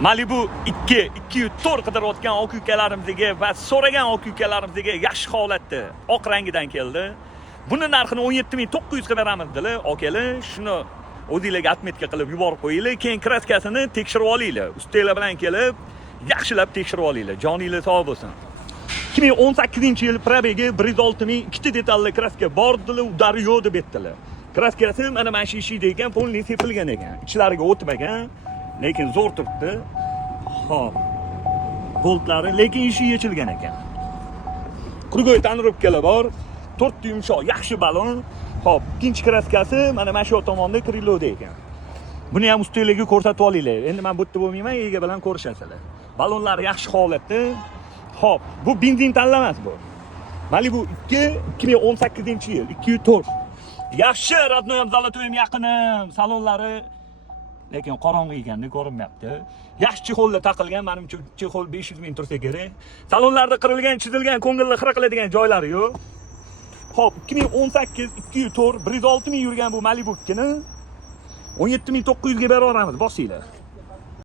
Malibu 204 qidirayotgan oq ukalarimizga va so'ragan oq ukalarimizga yaxshi holatda oq rangidan keldi. Buni narxini 17.900 ga beramiz dedilar. Akalar, shuni o'zingizlarga atmetka qilib yuborib qo'yinglar, keyin kraskasini tekshirib olinglar. Ustalar bilan kelib, yaxshilab tekshirib olinglar. Joninglar sog' bo'lsin. 2018-yil probegi 106 ming ikkita detalli kraska bor dedilar, udari yo'q deb aytdilar. Kraskasi mana shu ishida ekan, polni sepilgan ekan. Ichlariga o'tmagan, lekin zo'r turibdi. Xo'p. Boltlari lekin ishi yechilgan ekan. Krugoy tonirovkalar bor. 4 ta yumshoq, yaxshi balon. Xo'p, ikkinchi kraskasi mana shu tomonda kriloda ekan. Buni ham ustalarga ko'rsatib olinglar. Endi men bu yerda bo'lmayman, ega bilan ko'rishasizlar. Balonlar yaxshi holatda. Xo'p, bu benzin tanlamas bu. Malibu 2018-yil, 204. Yaxshi, родной ham zalotoyim yaqinim, salonlari lekin qorong'i ekanda ko'rinmayapti. Yaxshi chexolda taqilgan, menimcha chexol 500 ming tursa kerak. Salonlarda qirilgan, chizilgan, ko'ngilni xira qiladigan joylari yo'q. Xo'p, 2018 204 106 ming yurgan bu Malibu 2ni 17.900 ga beraveramiz, bosinglar.